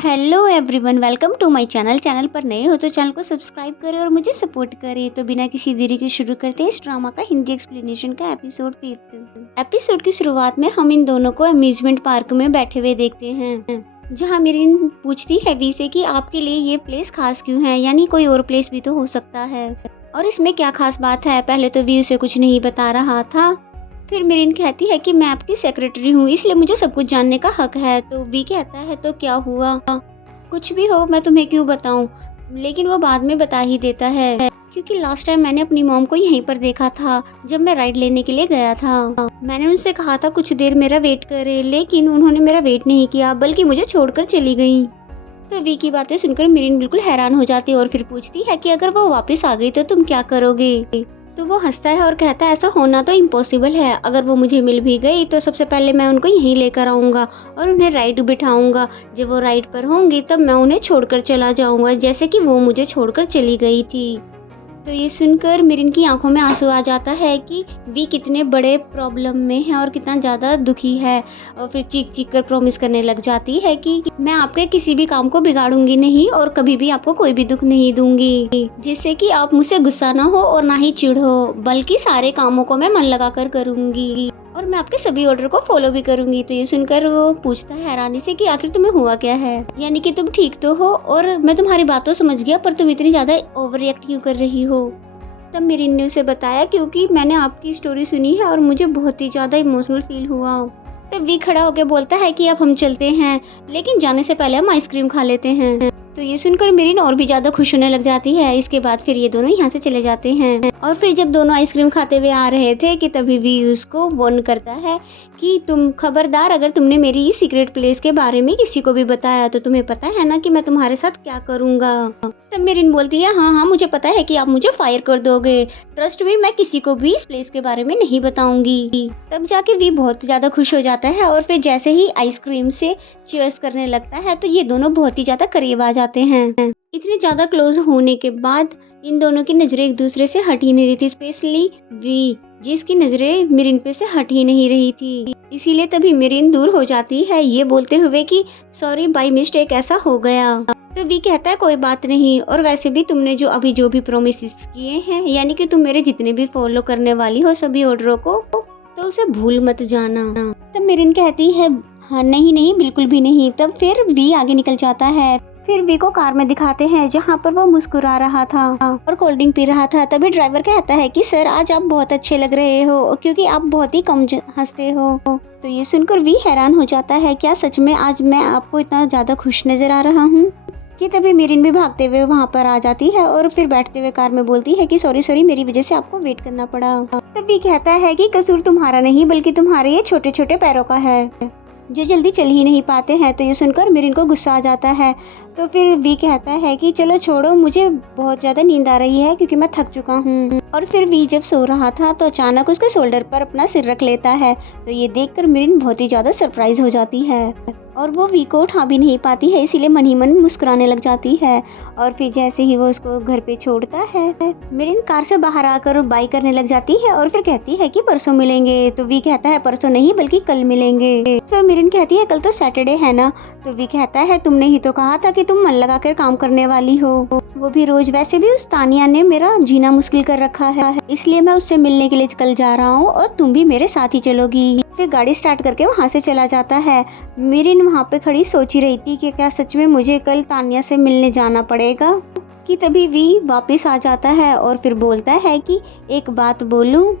Hello everyone, welcome to my channel पर नए हो तो चैनल को सब्सक्राइब करें और मुझे सपोर्ट करें। तो बिना किसी देरी के शुरू करते हैं इस ड्रामा का हिंदी एक्सप्लेनेशन का एपिसोड 5। एपिसोड की शुरुआत में हम इन दोनों को अम्यूजमेंट पार्क में बैठे हुए देखते हैं, जहां मेरिन पूछती है वी से कि आपके लिए ये प्लेस खास क्यों है, यानी कोई और प्लेस भी तो हो सकता है और इसमें क्या खास बात है। पहले तो वी उसे कुछ नहीं बता रहा था। फिर मेरिन कहती है कि मैं आपकी सेक्रेटरी हूँ, इसलिए मुझे सब कुछ जानने का हक है। तो वी कहता है तो क्या हुआ, कुछ भी हो, मैं तुम्हें क्यों बताऊं। लेकिन वो बाद में बता ही देता है, क्योंकि लास्ट टाइम मैंने अपनी मॉम को यहीं पर देखा था जब मैं राइड लेने के लिए गया था। मैंने उनसे कहा था कुछ देर मेरा वेट करे, लेकिन उन्होंने मेरा वेट नहीं किया बल्कि मुझे छोड़कर चली गई। तो वी की बातें सुनकर मेरिन बिल्कुल हैरान हो जाती है और फिर पूछती है कि अगर वो वापस आ गई तो तुम क्या करोगे। तो वो हंसता है और कहता है ऐसा होना तो इम्पॉसिबल है। अगर वो मुझे मिल भी गई तो सबसे पहले मैं उनको यहीं लेकर आऊँगा और उन्हें राइड बिठाऊंगा। जब वो राइड पर होंगी तब मैं उन्हें छोड़कर चला जाऊँगा, जैसे कि वो मुझे छोड़कर चली गई थी। तो ये सुनकर मेरिन की आंखों में आंसू आ जाता है कि वी कितने बड़े प्रॉब्लम में है और कितना ज़्यादा दुखी है। और फिर चीख चीख कर प्रॉमिस करने लग जाती है कि मैं आपके किसी भी काम को बिगाड़ूंगी नहीं और कभी भी आपको कोई भी दुख नहीं दूंगी, जिससे कि आप मुझसे गुस्सा ना हो और ना ही चिढ़ हो, बल्कि सारे कामों को मैं मन लगा कर करूंगी और मैं आपके सभी ऑर्डर को फॉलो भी करूंगी। तो ये सुनकर वो पूछता है हैरानी से कि आखिर तुम्हें हुआ क्या है, यानी कि तुम ठीक तो हो और मैं तुम्हारी बात तो समझ गया, पर तुम इतनी ज्यादा ओवर रिएक्ट क्यों कर रही हो। तब मेरिन ने उसे बताया क्योंकि मैंने आपकी स्टोरी सुनी है और मुझे बहुत ही ज्यादा इमोशनल फील हुआ। तब वी खड़ा होकर बोलता है कि अब हम चलते हैं, लेकिन जाने से पहले हम आइसक्रीम खा लेते हैं। तो ये सुनकर मेरिन और भी ज्यादा खुश होने लग जाती है। इसके बाद फिर ये दोनों यहाँ से चले जाते हैं और फिर जब दोनों आइसक्रीम खाते हुए आ रहे थे कि तभी वी उसको वार्न करता है कि तुम खबरदार, अगर तुमने मेरी इस सीक्रेट प्लेस के बारे में किसी को भी बताया तो तुम्हें पता है ना कि मैं तुम्हारे साथ क्या करूँगा। तब मेरिन बोलती है हाँ मुझे पता है कि आप मुझे फायर कर दोगे, ट्रस्ट भी, मैं किसी को भी इस प्लेस के बारे में नहीं बताऊंगी। तब जाके वी बहुत ज्यादा खुश हो जाता है और फिर जैसे ही आइसक्रीम से चीयर्स करने लगता है तो ये दोनों बहुत ही ज्यादा करीब आ जाते हैं। इतने ज्यादा क्लोज होने के बाद इन दोनों की नजरें एक दूसरे से हट ही नहीं रही थी, स्पेशली वी जिसकी नजरें मेरिन पे से हट ही नहीं रही थी। इसीलिए तभी मेरिन दूर हो जाती है ये बोलते हुए कि सॉरी बाय मिस्टेक ऐसा हो गया। तो वी कहता है कोई बात नहीं, और वैसे भी तुमने जो भी प्रोमिस किए हैं, यानी कि तुम मेरे जितने भी फॉलो करने वाली हो सभी ऑर्डरों को, तो उसे भूल मत जाना। तब मेरिन कहती है हाँ नहीं बिल्कुल भी नहीं। तब फिर वी आगे निकल जाता है। फिर वी को कार में दिखाते हैं जहाँ पर वो मुस्कुरा रहा था और कोल्ड ड्रिंक पी रहा था। तभी ड्राइवर कहता है कि सर आज आप बहुत अच्छे लग रहे हो क्योंकि आप बहुत ही कम हंसते हो। तो ये सुनकर वी हैरान हो जाता है, क्या सच में आज मैं आपको इतना ज्यादा खुश नजर आ रहा हूँ। कि तभी मेरिन भी भागते हुए वहाँ पर आ जाती है और फिर बैठते हुए कार में बोलती है कि सॉरी मेरी वजह से आपको वेट करना पड़ा। तभी कहता है कि कसूर तुम्हारा नहीं बल्कि तुम्हारे ये छोटे छोटे पैरों का है जो जल्दी चल ही नहीं पाते हैं। तो ये सुनकर मेरिन को गुस्सा आ जाता है। तो फिर वी कहता है कि चलो छोड़ो, मुझे बहुत ज़्यादा नींद आ रही है क्योंकि मैं थक चुका हूँ। और फिर वी जब सो रहा था तो अचानक उसके शोल्डर पर अपना सिर रख लेता है। तो ये देखकर मेरिन बहुत ही ज़्यादा सरप्राइज हो जाती है और वो वी को उठा भी नहीं पाती है, इसीलिए मन ही मन मुस्कुराने लग जाती है। और फिर जैसे ही वो उसको घर पे छोड़ता है मेरिन कार से बाहर आकर बाय करने लग जाती है और फिर कहती है कि परसों मिलेंगे। तो वी कहता है परसों नहीं बल्कि कल मिलेंगे। फिर मेरिन कहती है कल तो सैटरडे है ना। तो वी कहता है तुमने ही तो कहा था कि तुम मन लगा कर काम करने वाली हो, वो भी रोज। वैसे भी उस तानिया ने मेरा जीना मुश्किल कर रखा है, इसलिए मैं उससे मिलने के लिए कल जा रहा हूँ और तुम भी मेरे साथ ही चलोगी। फिर गाड़ी स्टार्ट करके वहाँ से चला जाता है। मेरिन वहाँ पे खड़ी सोच ही रही थी कि क्या सच में मुझे कल तानिया से मिलने जाना पड़ेगा। कि तभी वी वापस आ जाता है और फिर बोलता है कि एक बात बोलूं,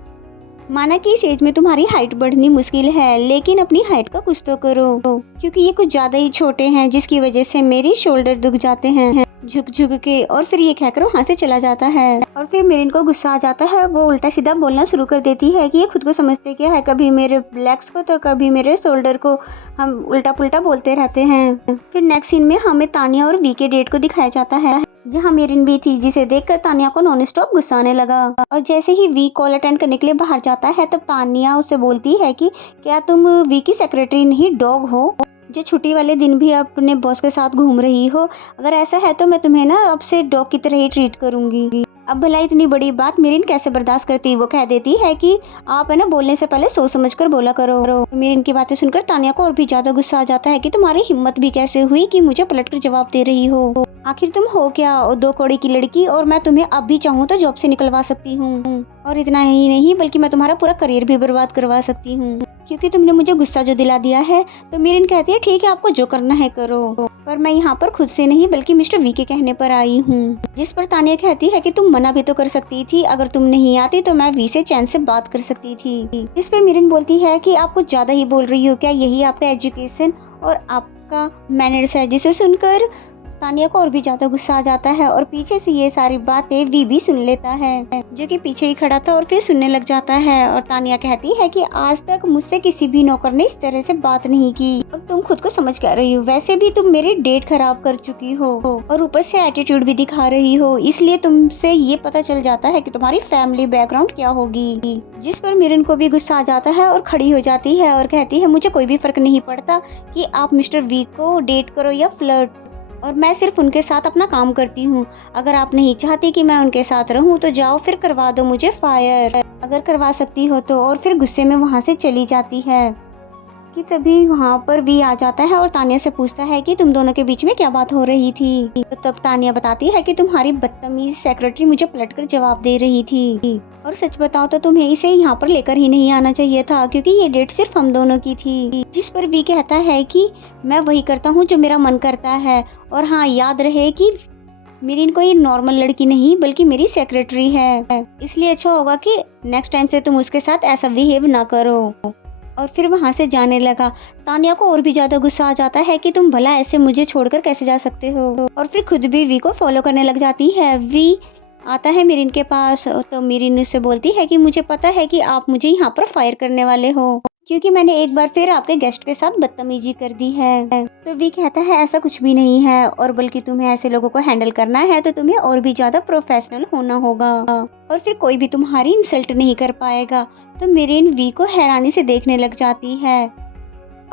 माना कि इस एज में तुम्हारी हाइट बढ़नी मुश्किल है, लेकिन अपनी हाइट का कुछ तो करो क्योंकि ये कुछ ज्यादा ही छोटे हैं जिसकी वजह से मेरी शोल्डर दुख जाते हैं झुक झुक के। और फिर ये कहकर वहाँ से चला जाता है और फिर मेरिन को गुस्सा आ जाता है। वो उल्टा सीधा बोलना शुरू कर देती है कि ये खुद को समझते क्या है, कभी मेरे लेग्स को तो कभी मेरे शोल्डर को हम उल्टा पुल्टा बोलते रहते हैं। फिर नेक्स्ट सीन में हमें तानिया और वी के डेट को दिखाया जाता है जहाँ मेरिन भी थी, जिसे देखकर तानिया को नॉन स्टॉप गुस्सा आने लगा। और जैसे ही वी कॉल अटेंड करने के लिए बाहर जाता है तब तानिया उससे बोलती है कि क्या तुम वी की सेक्रेटरी नहीं डॉग हो जो छुट्टी वाले दिन भी अपने बॉस के साथ घूम रही हो। अगर ऐसा है तो मैं तुम्हें ना अब से डॉग की तरह ही ट्रीट करूंगी। अब भला इतनी बड़ी बात मिरिन कैसे बर्दाश्त करती। वो कह देती है कि आप है ना बोलने से पहले सोच समझ कर बोला करो। मिरिन की बातें सुनकर तानिया को और भी ज्यादा गुस्सा आ जाता है कि तुम्हारी हिम्मत भी कैसे हुई कि मुझे पलटकर जवाब दे रही हो। आखिर तुम हो क्या, 2 कौड़ी की लड़की, और मैं तुम्हें अब भी चाहूँ तो जॉब से निकलवा सकती हूँ। और इतना ही नहीं बल्कि मैं तुम्हारा पूरा करियर भी बर्बाद करवा सकती हूँ, क्योंकि तुमने मुझे गुस्सा जो दिला दिया है। तो मिरिन कहती है ठीक है, आपको जो करना है करो, पर मैं यहाँ पर खुद से नहीं बल्कि मिस्टर वी के कहने पर आई हूँ। जिस पर तानिया कहती है कि तुम मना भी तो कर सकती थी, अगर तुम नहीं आती तो मैं वी से चैन से बात कर सकती थी। इस पे मिरिन बोलती है कि आप कुछ ज्यादा ही बोल रही हो, क्या यही आपका एजुकेशन और आपका मैनर्स है। जिसे सुनकर तानिया को और भी ज्यादा गुस्सा आ जाता है और पीछे से ये सारी बातें वी भी सुन लेता है, जो कि पीछे ही खड़ा था और फिर सुनने लग जाता है। और तानिया कहती है कि आज तक मुझसे किसी भी नौकर ने इस तरह से बात नहीं की, और तुम खुद को समझ क्या रही हो। वैसे भी तुम मेरी डेट खराब कर चुकी हो और ऊपर से एटीट्यूड भी दिखा रही हो, इसलिए तुमसे ये पता चल जाता है कि तुम्हारी फैमिली बैकग्राउंड क्या होगी। जिस पर मिरिन को भी गुस्सा आ जाता है और खड़ी हो जाती है और कहती है मुझे कोई भी फर्क नहीं पड़ता कि आप मिस्टर वी को डेट करो या फ्लर्ट, और मैं सिर्फ उनके साथ अपना काम करती हूँ। अगर आप नहीं चाहती कि मैं उनके साथ रहूँ तो जाओ फिर करवा दो मुझे फायर, अगर करवा सकती हो तो। और फिर गुस्से में वहाँ से चली जाती है कि तभी वहाँ पर वी आ जाता है और तानिया से पूछता है कि तुम दोनों के बीच में क्या बात हो रही थी। तो तब तानिया बताती है कि तुम्हारी बदतमीज सेक्रेटरी मुझे पलटकर जवाब दे रही थी, और सच बताओ तो तुम्हें इसे यहाँ पर लेकर ही नहीं आना चाहिए था, क्योंकि ये डेट सिर्फ हम दोनों की थी। जिस पर वी कहता है कि मैं वही करता हूँ जो मेरा मन करता है, और हाँ याद रहे कि मिरिन कोई नॉर्मल लड़की नहीं बल्कि मेरी सेक्रेटरी है, इसलिए अच्छा होगा कि नेक्स्ट टाइम से तुम उसके साथ ऐसा बिहेव ना करो। और फिर वहाँ से जाने लगा। तानिया को और भी ज्यादा गुस्सा आ जाता है कि तुम भला ऐसे मुझे छोड़कर कैसे जा सकते हो, और फिर खुद भी वी को फॉलो करने लग जाती है। वी आता है मिरिन के पास, तो मिरिन उससे बोलती है कि मुझे पता है कि आप मुझे यहाँ पर फायर करने वाले हो, क्योंकि मैंने एक बार फिर आपके गेस्ट के साथ बदतमीजी कर दी है। तो वी कहता है ऐसा कुछ भी नहीं है, और बल्कि तुम्हें ऐसे लोगों को हैंडल करना है तो तुम्हें और भी ज्यादा प्रोफेशनल होना होगा, और फिर कोई भी तुम्हारी इंसल्ट नहीं कर पाएगा। तो मिरिन वी को हैरानी से देखने लग जाती है,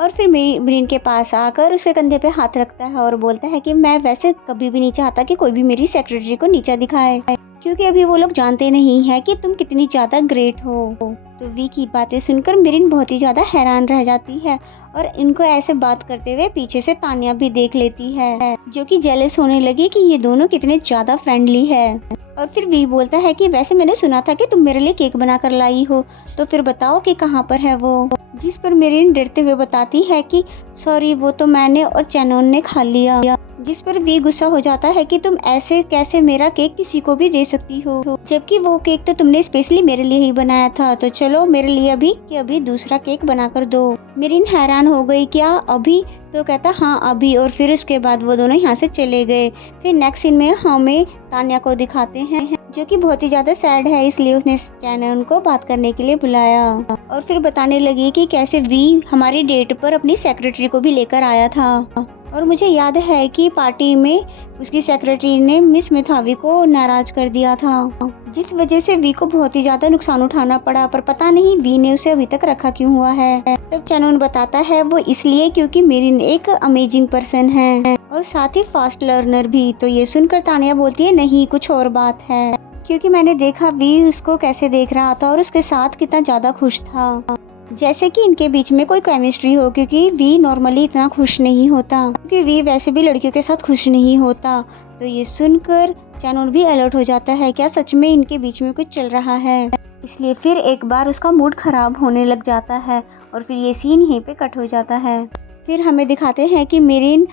और फिर मिरिन के पास आकर उसके कंधे पे हाथ रखता है और बोलता है कि मैं वैसे कभी भी नहीं चाहता कि कोई भी मेरी सेक्रेटरी को नीचा दिखाए, क्योंकि अभी वो लोग जानते नहीं है कि तुम कितनी ज्यादा ग्रेट हो। तो वी की बातें सुनकर मिरिन बहुत ही ज्यादा हैरान रह जाती है, और इनको ऐसे बात करते हुए पीछे से तानिया भी देख लेती है, जो कि जेलस होने लगी कि ये दोनों कितने ज्यादा फ्रेंडली है। और फिर वी बोलता है कि वैसे मैंने सुना था कि तुम मेरे लिए केक बनाकर लाई हो, तो फिर बताओ कि कहाँ पर है वो। जिस पर मिरिन डरते हुए बताती है कि सॉरी वो तो मैंने और चैनोन ने खा लिया। जिस पर वी गुस्सा हो जाता है कि तुम ऐसे कैसे मेरा केक किसी को भी दे सकती हो, जबकि वो केक तो तुमने स्पेशली मेरे लिए ही बनाया था। तो चलो मेरे लिए अभी दूसरा केक बनाकर दो। मिरिन हैरान हो गई, क्या अभी? तो कहता हाँ अभी। और फिर उसके बाद वो दोनों यहाँ से चले गए। फिर नेक्स्ट सीन में हमें तानिया को दिखाते हैं, जो कि बहुत ही ज्यादा सैड है, इसलिए उसने चैनन को बात करने के लिए बुलाया, और फिर बताने लगी कि कैसे वी हमारी डेट पर अपनी सेक्रेटरी को भी लेकर आया था। और मुझे याद है कि पार्टी में उसकी सेक्रेटरी ने मिस मिथावी को नाराज कर दिया था, जिस वजह से वी को बहुत ही ज्यादा नुकसान उठाना पड़ा, पर पता नहीं वी ने उसे अभी तक रखा क्यों हुआ है। तब चैनन बताता है वो इसलिए क्योंकि मिरिन एक अमेजिंग पर्सन है और साथ ही फास्ट लर्नर भी। तो ये सुनकर तानिया बोलती है नहीं कुछ और बात है, क्योंकि मैंने देखा वी उसको कैसे देख रहा था और उसके साथ कितना ज्यादा खुश था, जैसे कि इनके बीच में कोई केमिस्ट्री हो, क्योंकि वी नॉर्मली इतना खुश नहीं होता, क्योंकि वी वैसे भी लड़कियों के साथ खुश नहीं होता। तो ये सुनकर चैनन भी अलर्ट हो जाता है, क्या सच में इनके बीच में कुछ चल रहा है। इसलिए फिर एक बार उसका मूड खराब होने लग जाता है, और फिर ये सीन यहीं पे कट हो जाता है। फिर हमें दिखाते हैं कि मिरिन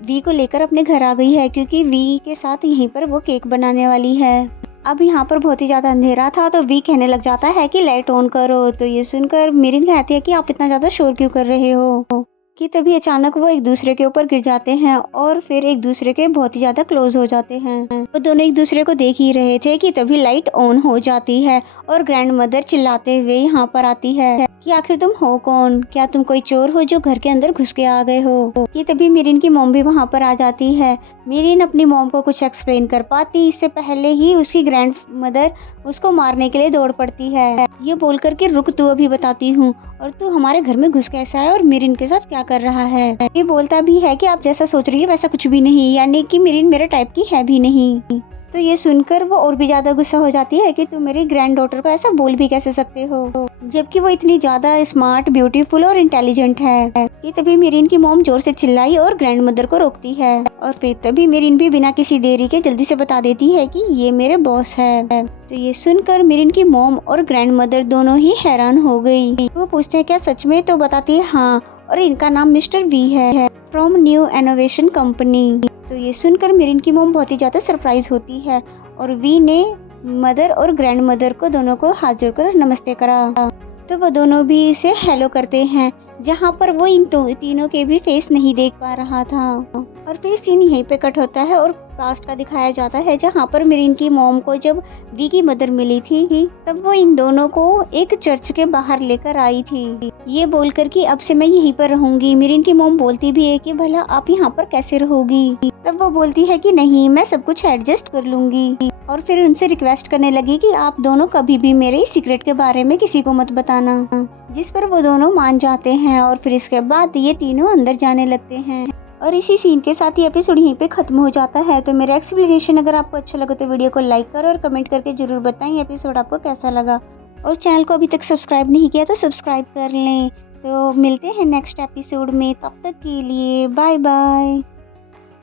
वी को लेकर अपने घर आ गई है, क्योंकि वी के साथ यहीं पर वो केक बनाने वाली है। अब यहाँ पर बहुत ही ज़्यादा अंधेरा था, तो वी कहने लग जाता है कि लाइट ऑन करो। तो ये सुनकर मिरिन कहती है कि आप इतना ज़्यादा शोर क्यों कर रहे हो, कि तभी अचानक वो एक दूसरे के ऊपर गिर जाते हैं और फिर एक दूसरे के बहुत ही ज्यादा क्लोज हो जाते हैं। वो दोनों एक दूसरे को देख ही रहे थे कि तभी लाइट ऑन हो जाती है और ग्रैंड मदर चिल्लाते हुए यहाँ पर आती है कि आखिर तुम हो कौन, क्या तुम कोई चोर हो जो घर के अंदर घुस के आ गए हो। कि तभी मिरिन की मॉम भी वहाँ पर आ जाती है। मिरिन अपनी मॉम को कुछ एक्सप्लेन कर पाती इससे पहले ही उसकी ग्रैंड मदर उसको मारने के लिए दौड़ पड़ती है, ये बोल कर के रुक तू अभी बताती हूँ, और तू हमारे घर में घुस कैसा है और मिरिन के साथ क्या कर रहा है। ये बोलता भी है कि आप जैसा सोच रही है वैसा कुछ भी नहीं, यानी कि मिरिन मेरे टाइप की है भी नहीं। तो ये सुनकर वो और भी ज़्यादा गुस्सा हो जाती है कि तुम मेरी ग्रैंड डॉटर को ऐसा बोल भी कैसे सकते हो, जबकि वो इतनी ज़्यादा स्मार्ट, ब्यूटीफुल और इंटेलिजेंट है। कि तभी मेरिन की मॉम जोर से चिल्लाई और ग्रैंड मदर को रोकती है और फिर तभी मेरिन भी बिना किसी देरी के जल्दी से बता देती है कि ये मेरे बॉस है। तो ये सुनकर मेरिन की मॉम और ग्रैंड मदर दोनों ही हैरान हो गई। वो पूछते हैं क्या सच में, तो बताती है हाँ, और इनका नाम मिस्टर वी है फ्रॉम न्यू इनोवेशन कंपनी। तो ये सुनकर मेरिन की मॉम बहुत ही ज़्यादा सरप्राइज होती है और वी ने मदर और ग्रैंड मदर को दोनों को हाथ जोड़कर नमस्ते करा। तो वो दोनों भी इसे हेलो करते हैं, जहाँ पर वो इन तीनों के भी फेस नहीं देख पा रहा था। और फिर सीन यहीं पे कट होता है और पास्ट का दिखाया जाता है, जहाँ पर मेरिन की मॉम को जब वी की मदर मिली थी तब वो इन दोनों को एक चर्च के बाहर लेकर आई थी, ये बोलकर कि अब से मैं यहीं पर रहूंगी। मेरिन की मॉम बोलती भी है कि भला आप यहाँ पर कैसे रहोगी, तब वो बोलती है कि नहीं, मैं सब कुछ एडजस्ट कर लूंगी। और फिर उनसे रिक्वेस्ट करने लगी कि आप दोनों कभी भी मेरे सीक्रेट के बारे में किसी को मत बताना, जिस पर वो दोनों मान जाते हैं। और फिर इसके बाद ये तीनों अंदर जाने लगते हैं और इसी सीन के साथ ही एपिसोड यहीं पे खत्म हो जाता है। तो मेरा एक्सप्लेनेशन अगर आपको अच्छा लगा तो वीडियो को लाइक करो और कमेंट करके जरूर बताएं एपिसोड आपको कैसा लगा। और चैनल को अभी तक सब्सक्राइब नहीं किया तो सब्सक्राइब कर लें। तो मिलते हैं नेक्स्ट एपिसोड में, तब तक के लिए बाय बाय।